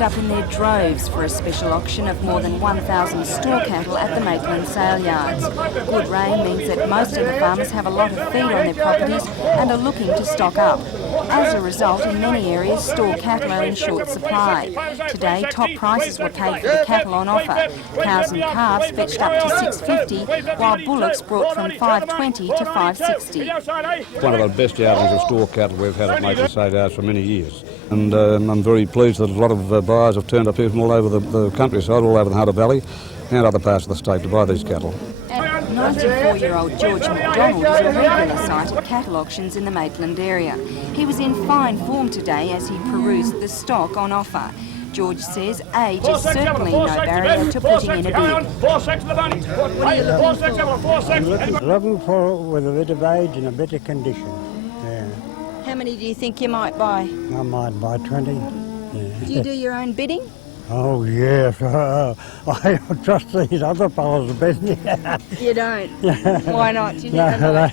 turned up in their droves for a special auction of more than 1,000 store cattle at the Maitland Saleyards. Good rain means that most of the farmers have a lot of feed on their properties and are looking to stock up. As a result, in many areas, store cattle are in short supply. Today, top prices were paid for the cattle on offer. Cows and calves fetched up to $6.50, while bullocks brought from $5.20 to $5.60. One of the best outings of store cattle we've had at Maitland Saleyards for many years. And I'm very pleased that a lot of buyers have turned up here from all over the countryside, all over the Hunter Valley and other parts of the state to buy these cattle. 94-year-old George McDonald is a regular sight at cattle auctions in the Maitland area. He was in fine form today as he perused the stock on offer. George says age is certainly no barrier to putting in a bid. I'm looking for with a bit of age and a bit of condition. Yeah. How many do you think you might buy? I might buy 20. Yeah. Do you do your own bidding? Oh yes, I don't trust these other fellows a bit. You don't? Why not? Do you No,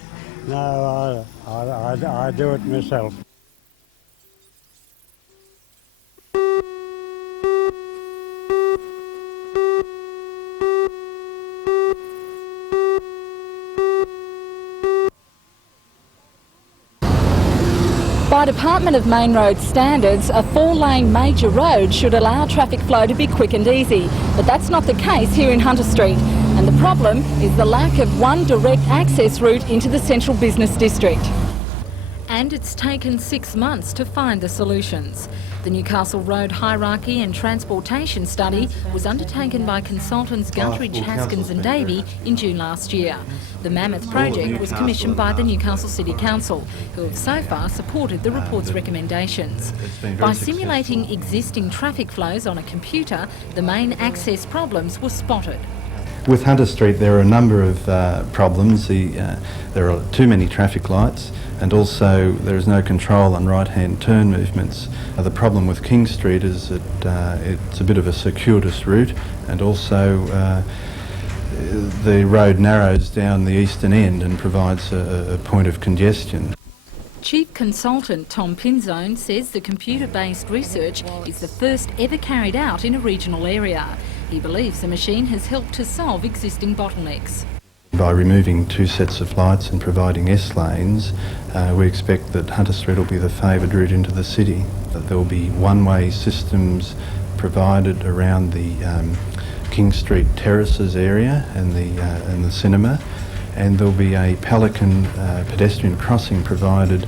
I do it myself. By Department of Main Road standards, a 4-lane major road should allow traffic flow to be quick and easy, but that's not the case here in Hunter Street. And the problem is the lack of one direct access route into the central business district. And it's taken 6 months to find the solutions. The Newcastle Road Hierarchy and Transportation Study was undertaken by consultants Guntridge, Haskins and Davey in June last year. The mammoth project was commissioned by the Newcastle City Council, who have so far supported the report's recommendations. By simulating existing traffic flows on a computer, the main access problems were spotted. With Hunter Street there are a number of problems. There are too many traffic lights, and also there is no control on right-hand turn movements. The problem with King Street is that it's a bit of a circuitous route, and also the road narrows down the eastern end and provides a point of congestion. Chief Consultant Tom Pinzone says the computer-based research is the first ever carried out in a regional area. He believes the machine has helped to solve existing bottlenecks. By removing 2 sets of lights and providing S-lanes, we expect that Hunter Street will be the favoured route into the city, that there will be one-way systems provided around the King Street terraces area and the cinema, and there will be a Pelican pedestrian crossing provided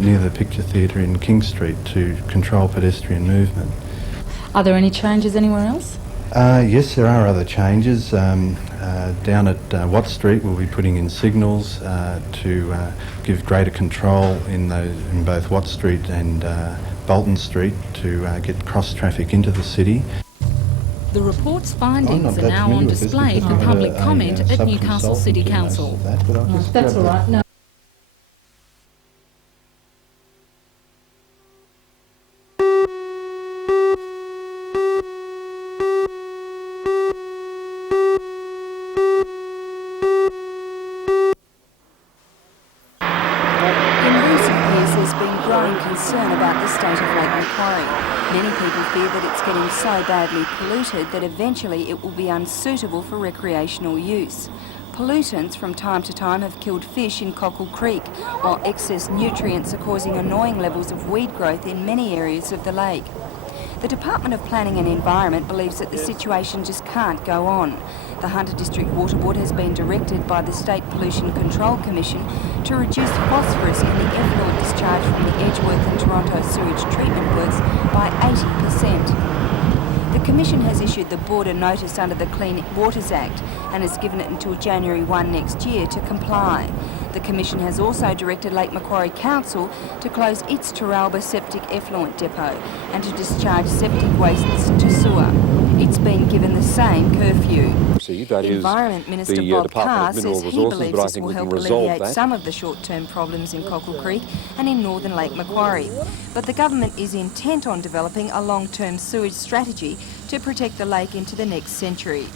near the Picture Theatre in King Street to control pedestrian movement. Are there any changes anywhere else? Yes, there are other changes. Down at Watt Street we'll be putting in signals to give greater control in both Watt Street and Bolton Street to get cross traffic into the city. The report's findings are now on display for public comment at Newcastle City Council. That's all right. No. Concern about the state of Lake Macquarie. Many people fear that it's getting so badly polluted that eventually it will be unsuitable for recreational use. Pollutants from time to time have killed fish in Cockle Creek, while excess nutrients are causing annoying levels of weed growth in many areas of the lake. The Department of Planning and Environment believes that the situation just can't go on. The Hunter District Water Board has been directed by the State Pollution Control Commission to reduce phosphorus in the effluent discharge from the Edgeworth and Toronto sewage treatment works by 80%. The Commission has issued the board a notice under the Clean Waters Act and has given it until January 1 next year to comply. The Commission has also directed Lake Macquarie Council to close its Turalba septic effluent depot and to discharge septic wastes to sewer. It's been given the same curfew. Environment Minister Bob Carr says he believes this will help alleviate some of the short-term problems in Cockle Creek and in northern Lake Macquarie. But the government is intent on developing a long-term sewage strategy to protect the lake into the next century.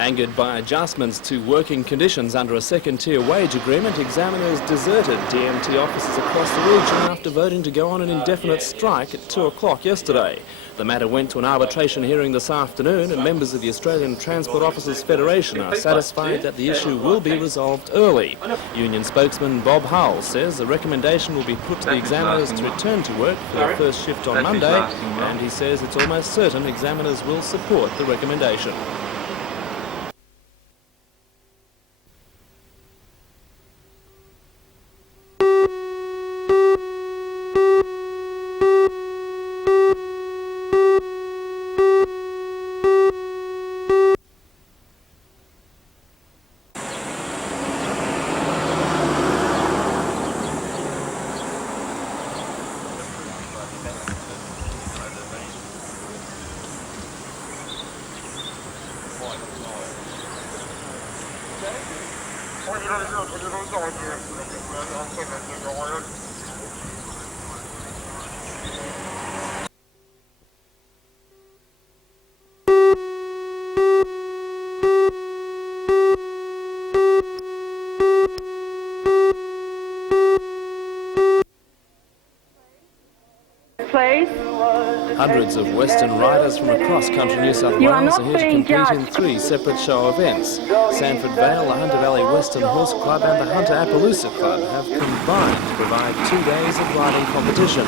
Angered by adjustments to working conditions under a second-tier wage agreement, examiners deserted DMT offices across the region after voting to go on an indefinite strike at 2 o'clock yesterday. The matter went to an arbitration hearing this afternoon, and members of the Australian Transport Officers Federation are satisfied that the issue will be resolved early. Union spokesman Bob Hull says the recommendation will be put to the examiners to return to work for their first shift on Monday, and he says it's almost certain examiners will support the recommendation. Hundreds of Western riders from across country New South Wales are here to compete in 3 separate show events. Sanford Vale, the Hunter Valley Western Horse Club and the Hunter Appaloosa Club have combined to provide 2 days of riding competition.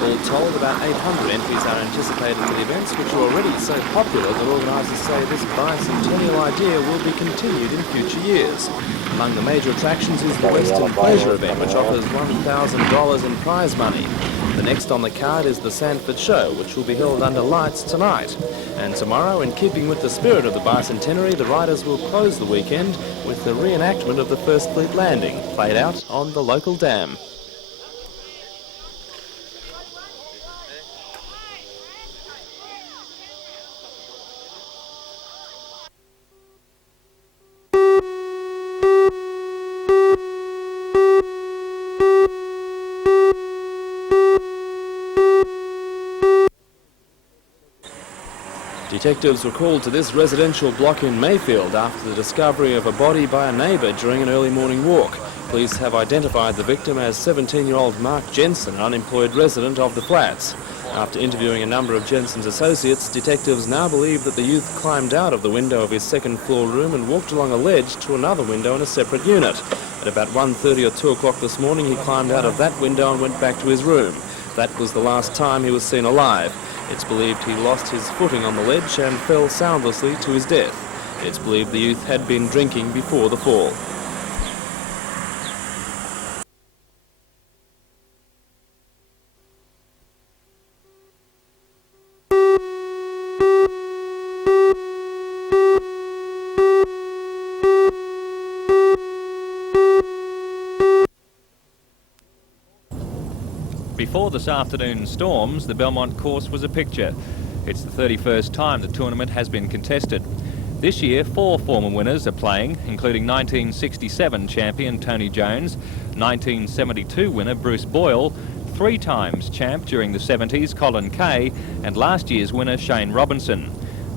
All told, about 800 entries are anticipated for the events, which are already so popular that organisers say this bicentennial idea will be continued in future years. Among the major attractions is the Western Pleasure event, which offers $1,000 in prize money. The next on the card is the Sanford Show, which will be held under lights tonight. And tomorrow, in keeping with the spirit of the Bicentenary, the riders will close the weekend with the reenactment of the First Fleet Landing, played out on the local dam. Detectives were called to this residential block in Mayfield after the discovery of a body by a neighbour during an early morning walk. Police have identified the victim as 17-year-old Mark Jensen, an unemployed resident of the flats. After interviewing a number of Jensen's associates, detectives now believe that the youth climbed out of the window of his second-floor room and walked along a ledge to another window in a separate unit. At about 1:30 or 2 o'clock this morning, he climbed out of that window and went back to his room. That was the last time he was seen alive. It's believed he lost his footing on the ledge and fell soundlessly to his death. It's believed the youth had been drinking before the fall. Before this afternoon's storms, the Belmont course was a picture. It's the 31st time the tournament has been contested. This year, 4 former winners are playing, including 1967 champion Tony Jones, 1972 winner Bruce Boyle, 3 times champ during the 70s Colin Kay, and last year's winner Shane Robinson.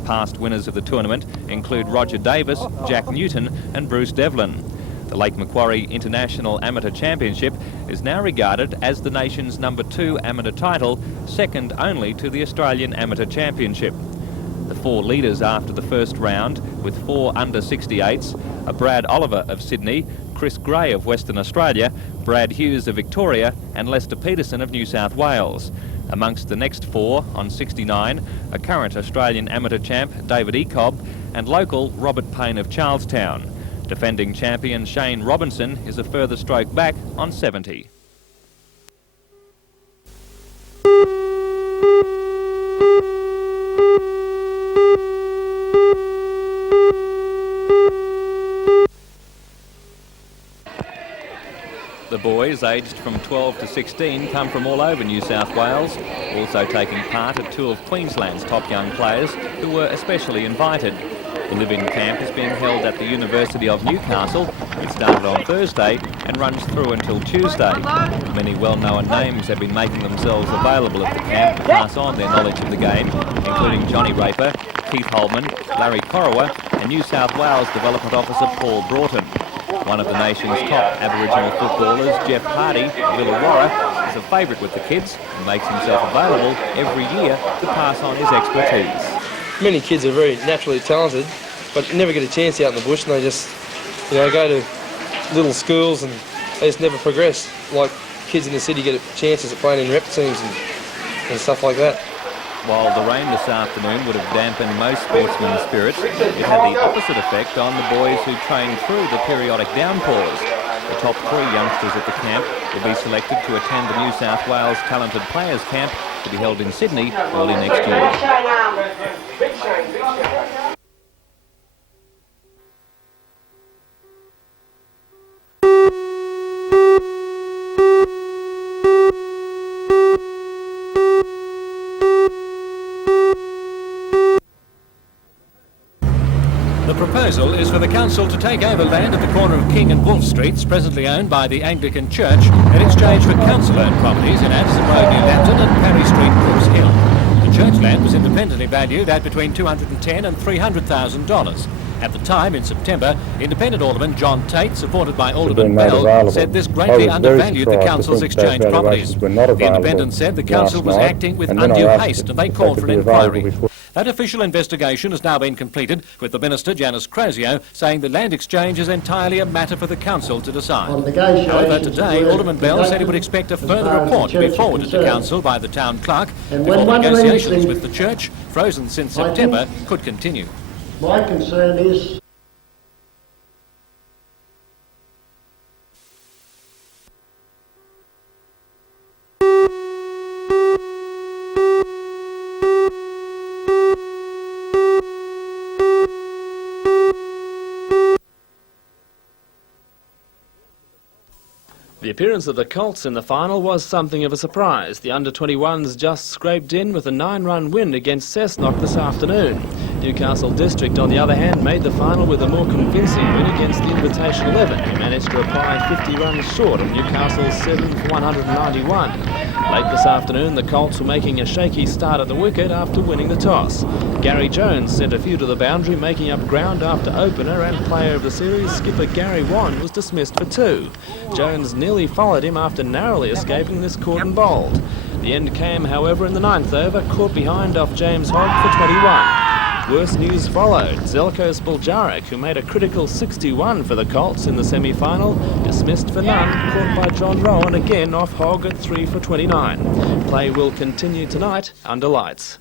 Past winners of the tournament include Roger Davis, Jack Newton and Bruce Devlin. The Lake Macquarie International Amateur Championship is now regarded as the nation's #2 amateur title, second only to the Australian Amateur Championship. The 4 leaders after the first round, with 4 under-68s, are Brad Oliver of Sydney, Chris Gray of Western Australia, Brad Hughes of Victoria and Lester Peterson of New South Wales. Amongst the next 4, on 69, are current Australian amateur champ David Ecob and local Robert Payne of Charlestown. Defending champion Shane Robinson is a further stroke back on 70. The boys, aged from 12 to 16, come from all over New South Wales, also taking part at 2 of Queensland's top young players who were especially invited. The Live-In camp is being held at the University of Newcastle. It started on Thursday and runs through until Tuesday. Many well-known names have been making themselves available at the camp to pass on their knowledge of the game, including Johnny Raper, Keith Holman, Larry Corowa and New South Wales Development Officer Paul Broughton. One of the nation's top Aboriginal footballers, Jeff Hardy, Willarwarra, is a favourite with the kids and makes himself available every year to pass on his expertise. Many kids are very naturally talented, but never get a chance out in the bush, and they just, go to little schools and they just never progress. Like kids in the city get chances at playing in rep teams and stuff like that. While the rain this afternoon would have dampened most sportsmen's spirits, it had the opposite effect on the boys who trained through the periodic downpours. The top 3 youngsters at the camp will be selected to attend the New South Wales Talented Players Camp to be held in Sydney early next year. The proposal is for the council to take over land at the corner of King and Wolfe Streets, presently owned by the Anglican Church, in exchange for council-owned properties in Addison Road, Newcastle and Parry Street, Crooks Hill. The church land was independently valued at between $210,000 and $300,000. At the time, in September, Independent Alderman John Tate, supported by Alderman Bell, said this greatly undervalued the council's exchange properties. The Independent said the council was acting with undue haste and they called for an inquiry. That official investigation has now been completed, with the Minister, Janice Crozio, saying the land exchange is entirely a matter for the council to decide. However, today, Alderman Bell said he would expect a further report to be forwarded to council by the town clerk before negotiations with the church, frozen since September, could continue. My concern is The appearance of the Colts in the final was something of a surprise. The under-21s just scraped in with a 9-run win against Cessnock this afternoon. Newcastle District, on the other hand, made the final with a more convincing win against the Invitation 11, who managed to apply 50 runs short of Newcastle's 7 for 191. Late this afternoon, the Colts were making a shaky start at the wicket after winning the toss. Gary Jones sent a few to the boundary, making up ground after opener and player of the series, skipper Gary Wan, was dismissed for 2. Jones nearly followed him after narrowly escaping this caught and bowled. The end came, however, in the 9th over, caught behind off James Hogg for 21. Worse news followed. Zelko Spoljarek, who made a critical 61 for the Colts in the semi-final, dismissed for none, caught by John Rowan again off Hogg at 3 for 29. Play will continue tonight under lights.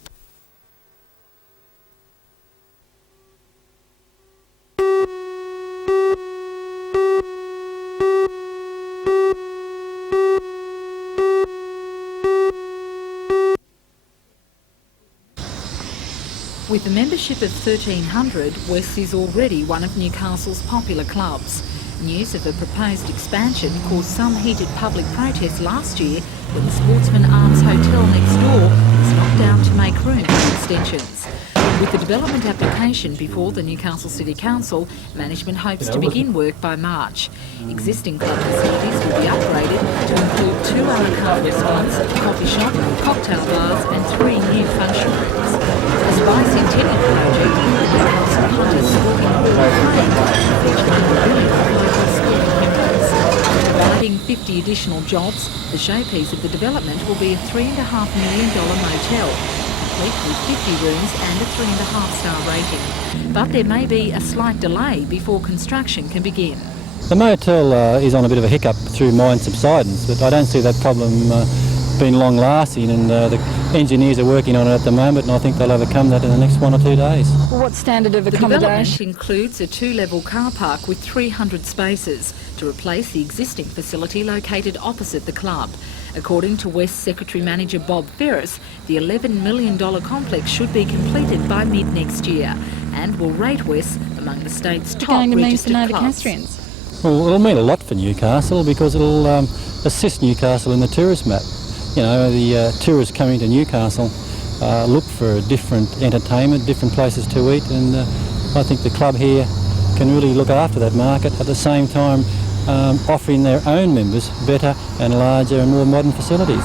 With a membership of 1,300, West is already one of Newcastle's popular clubs. News of a proposed expansion caused some heated public protest last year when the Sportsman Arms Hotel next door was knocked down to make room for extensions. With the development application before the Newcastle City Council, management hopes to begin work by March. Existing club facilities will be upgraded to include 2 a la carte restaurants, a coffee shop, cocktail bars and 3 new function rooms. As Bicentennial project, the Newcastle Hunters Sporting Hall of Fame, featuring a billion local school members. Providing 50 additional jobs, the showpiece of the development will be a $3.5 million motel, complete with 50 rooms and a 3.5-star rating. But there may be a slight delay before construction can begin. The motel is on a bit of a hiccup through mine subsidence, but I don't see that problem being long lasting, and the engineers are working on it at the moment, and I think they'll overcome that in the next 1 or 2 days. Well, what standard of accommodation? The development includes a 2-level car park with 300 spaces to replace the existing facility located opposite the club. According to West Secretary-Manager Bob Ferris, the $11 million complex should be completed by mid-next year and will rate West among the state's top registered clubs. Well, it'll mean a lot for Newcastle because it'll assist Newcastle in the tourist map. You know, the tourists coming to Newcastle look for different entertainment, different places to eat, and I think the club here can really look after that market at the same time offering their own members better and larger and more modern facilities.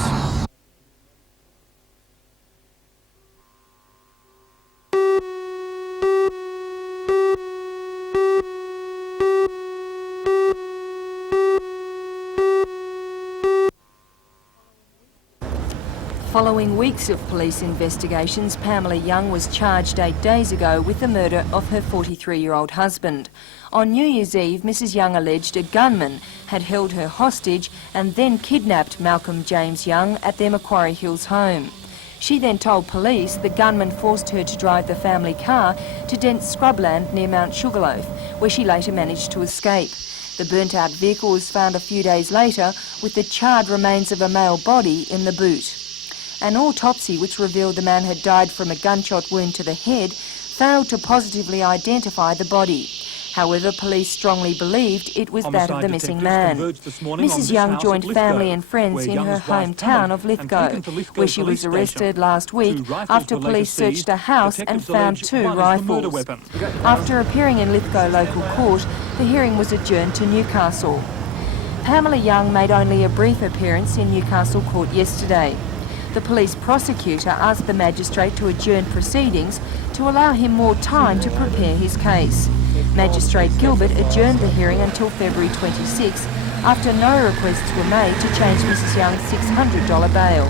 Following weeks of police investigations, Pamela Young was charged 8 days ago with the murder of her 43-year-old husband. On New Year's Eve, Mrs Young alleged a gunman had held her hostage and then kidnapped Malcolm James Young at their Macquarie Hills home. She then told police the gunman forced her to drive the family car to dense scrubland near Mount Sugarloaf, where she later managed to escape. The burnt-out vehicle was found a few days later with the charred remains of a male body in the boot. An autopsy which revealed the man had died from a gunshot wound to the head failed to positively identify the body. However, police strongly believed it was that of the missing man. Mrs Young joined family and friends in her hometown of Lithgow, where she was arrested last week after police searched a house and found 2 rifles. After appearing in Lithgow local court, the hearing was adjourned to Newcastle. Pamela Young made only a brief appearance in Newcastle court yesterday. The police prosecutor asked the magistrate to adjourn proceedings to allow him more time to prepare his case. Magistrate Gilbert adjourned the hearing until February 26 after no requests were made to change Mrs Young's $600 bail.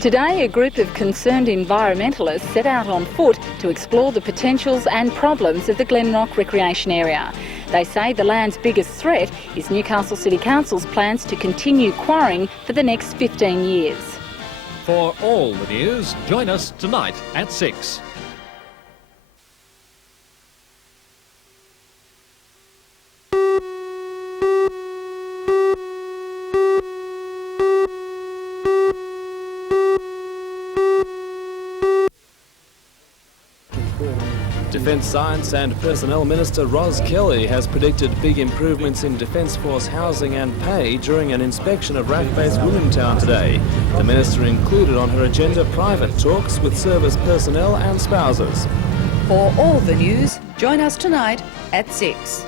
Today, a group of concerned environmentalists set out on foot to explore the potentials and problems of the Glenrock recreation area. They say the land's biggest threat is Newcastle City Council's plans to continue quarrying for the next 15 years. For all the news, join us tonight at 6. Defence Science and Personnel Minister Ros Kelly has predicted big improvements in Defence Force housing and pay during an inspection of RAAF base Williamtown today. The Minister included on her agenda private talks with service personnel and spouses. For all the news, join us tonight at 6.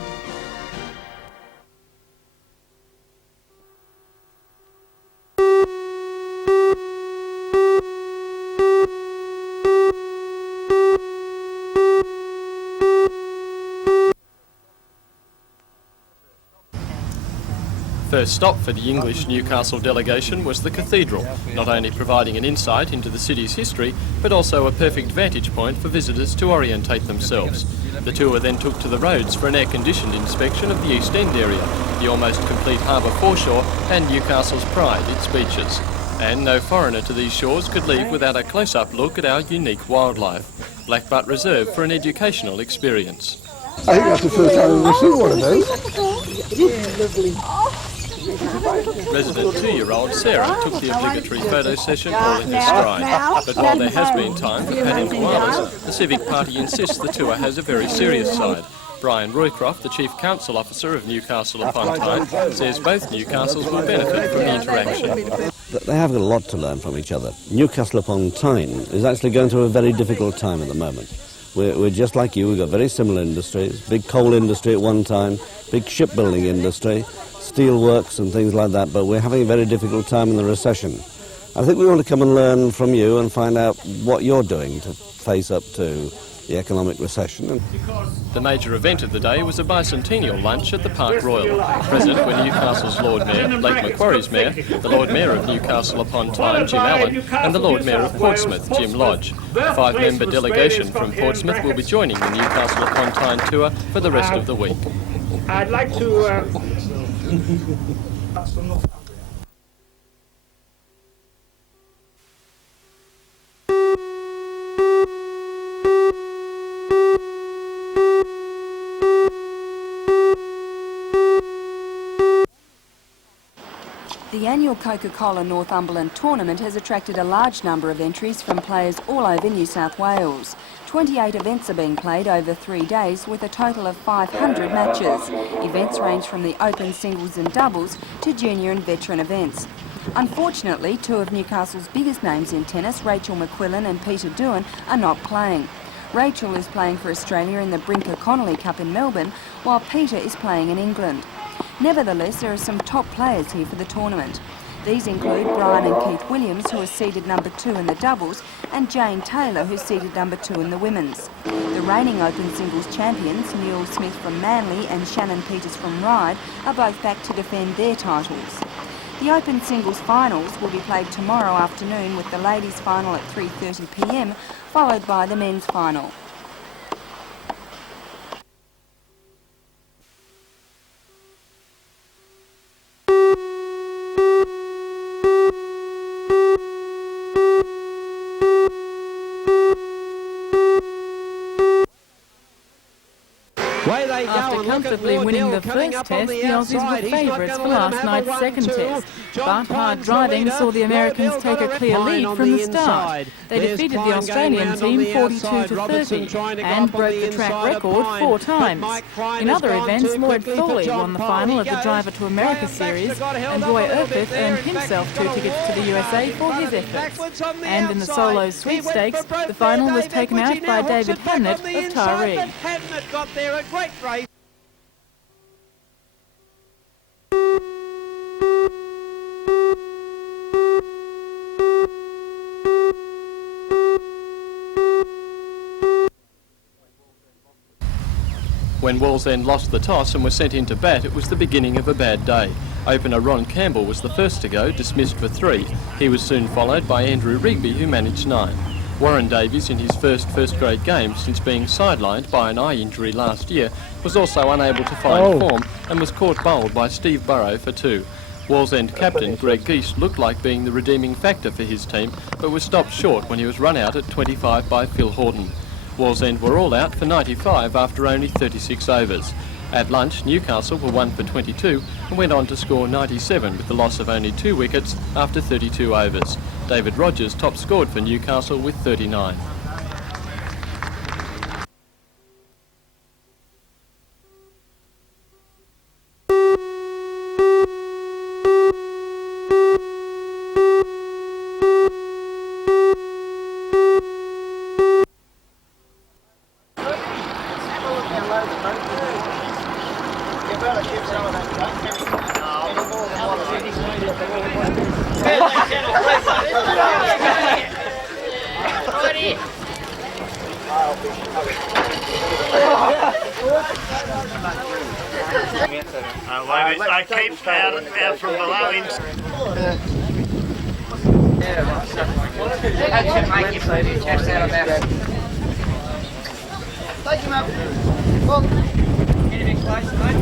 First stop for the English Newcastle delegation was the cathedral, not only providing an insight into the city's history, but also a perfect vantage point for visitors to orientate themselves. The tour then took to the roads for an air-conditioned inspection of the East End area, the almost complete harbour foreshore and Newcastle's pride, its beaches. And no foreigner to these shores could leave without a close-up look at our unique wildlife. Blackbutt Reserve for an educational experience. I think that's the first time I've ever seen one of those. Resident 2-year-old Sarah took the obligatory photo session all in her stride. But while there has been time for patting koalas, the Civic Party insists the tour has a very serious side. Brian Roycroft, the Chief Council Officer of Newcastle upon Tyne, says both Newcastles will benefit from the interaction. They have got a lot to learn from each other. Newcastle upon Tyne is actually going through a very difficult time at the moment. We're just like you, we've got very similar industries, big coal industry at one time, big shipbuilding industry, steelworks and things like that, but we're having a very difficult time in the recession. I think we want to come and learn from you and find out what you're doing to face up to the economic recession. The major event of the day was a bicentennial lunch at the Park Royal. Present were Newcastle's Lord Mayor, Lake Macquarie's Mayor, the Lord Mayor of Newcastle upon Tyne, Jim Allen, and the Lord Mayor of Portsmouth, Jim Lodge. A 5-member delegation from Portsmouth will be joining the Newcastle upon Tyne tour for the rest of the week. I'd like to... The annual Coca-Cola Northumberland tournament has attracted a large number of entries from players all over New South Wales. 28 events are being played over 3 days with a total of 500 matches. Events range from the open singles and doubles to junior and veteran events. Unfortunately, 2 of Newcastle's biggest names in tennis, Rachel McQuillan and Peter Doohan, are not playing. Rachel is playing for Australia in the Brinker-Connolly Cup in Melbourne, while Peter is playing in England. Nevertheless, there are some top players here for the tournament. These include Brian and Keith Williams, who are seeded number 2 in the doubles, and Jane Taylor, who's seeded number 2 in the women's. The reigning Open Singles champions, Newell Smith from Manly and Shannon Peters from Ryde, are both back to defend their titles. The Open Singles finals will be played tomorrow afternoon, with the ladies' final at 3:30 p.m, followed by the men's final. After comfortably winning the first test, the Aussies were favourites for last night's second test. But hard driving saw the Americans take a clear lead from the start. They defeated the Australian team 42-30 and broke the track record 4 times. In other events, Lloyd Thorley won the final of the Driver to America series, and Roy Urquhart earned himself 2 tickets to the USA for his efforts. And in the solo sweepstakes, the final was taken out by David Hamnett of Taree. When Wallsend lost the toss and was sent into bat, it was the beginning of a bad day. Opener Ron Campbell was the first to go, dismissed for 3. He was soon followed by Andrew Rigby, who managed 9. Warren Davies, in his first-grade game since being sidelined by an eye injury last year, was also unable to find form and was caught bowled by Steve Burrow for 2. Wallsend captain Greg Geist looked like being the redeeming factor for his team, but was stopped short when he was run out at 25 by Phil Horton. Wallsend were all out for 95 after only 36 overs. At lunch, Newcastle were 1 for 22 and went on to score 97 with the loss of only 2 wickets after 32 overs. David Rogers top scored for Newcastle with 39. I keep out from below him. Take him up. Well, get him in place, mate.